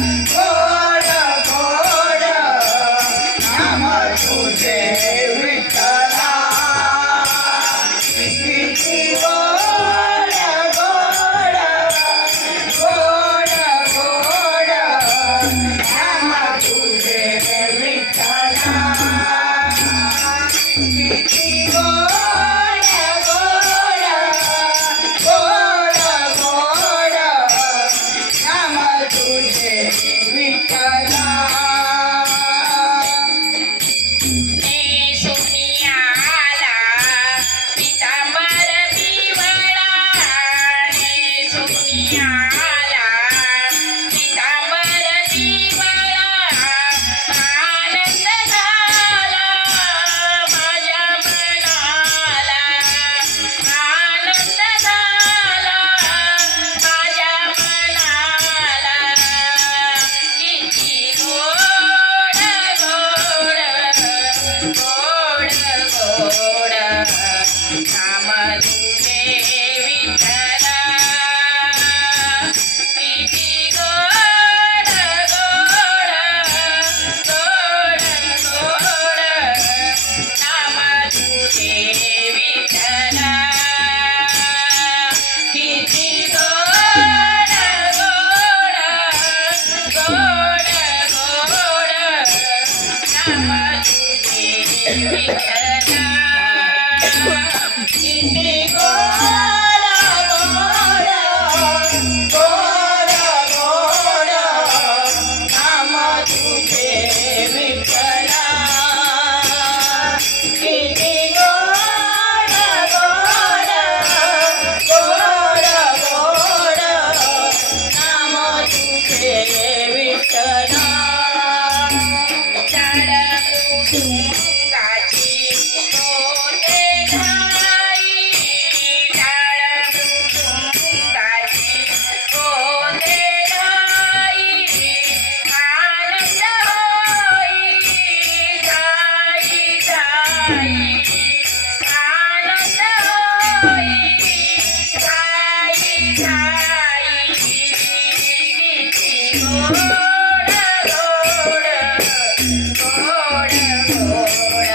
गोड गोड नाम तुझे विठ्ठला किती गोड गोड गोड गोड नाम तुझे विठ्ठला किती गोड गोड गोड गोड नाम तुझे विठ्ठला नेसुनियाला पितांबर पिवळा नेसुनियाला पितांबर पिवळा आनंद झाला माझ्या मनाला आनंद झाला माझ्या मनाला किती गोड गोड गोड गोड नाम तुझे विठ्ठला किती गोड गोड गोड गोड नाम तुझे विठ्ठला किती गोड गोड गोड गोड नाम तुझे विठ्ठला किती गोड गोड गोड गोड नाम तुझे विठ्ठला किती गोड गोड गोड गोड नाम तुझे विठ्ठला झाड मृदुंगाची होते घाई झाड मृदुंगाची होते घाई आनंद होई जाई जाई आनंद होई जाई जाई किती गोड गोड गोड गोड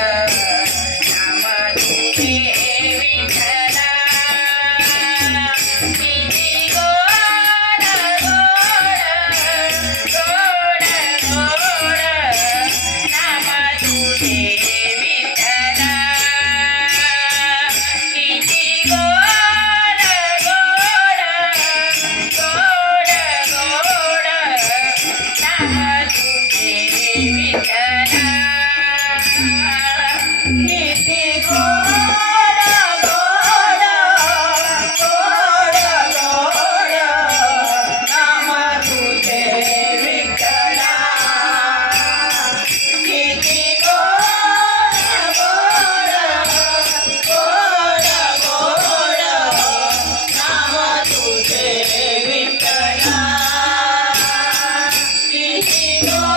नाम तुझे विठ्ठला किती गोड गोड गोड गोड नाम तुझे विठ्ठला किती गोड गोड गोड गोड नाम तुझे विठ्ठला किती गोड गोड गोड गोड नाम तुझे विठ्ठला किती गोड गोड गोड गोड नाम तुझे विठ्ठला किती गोड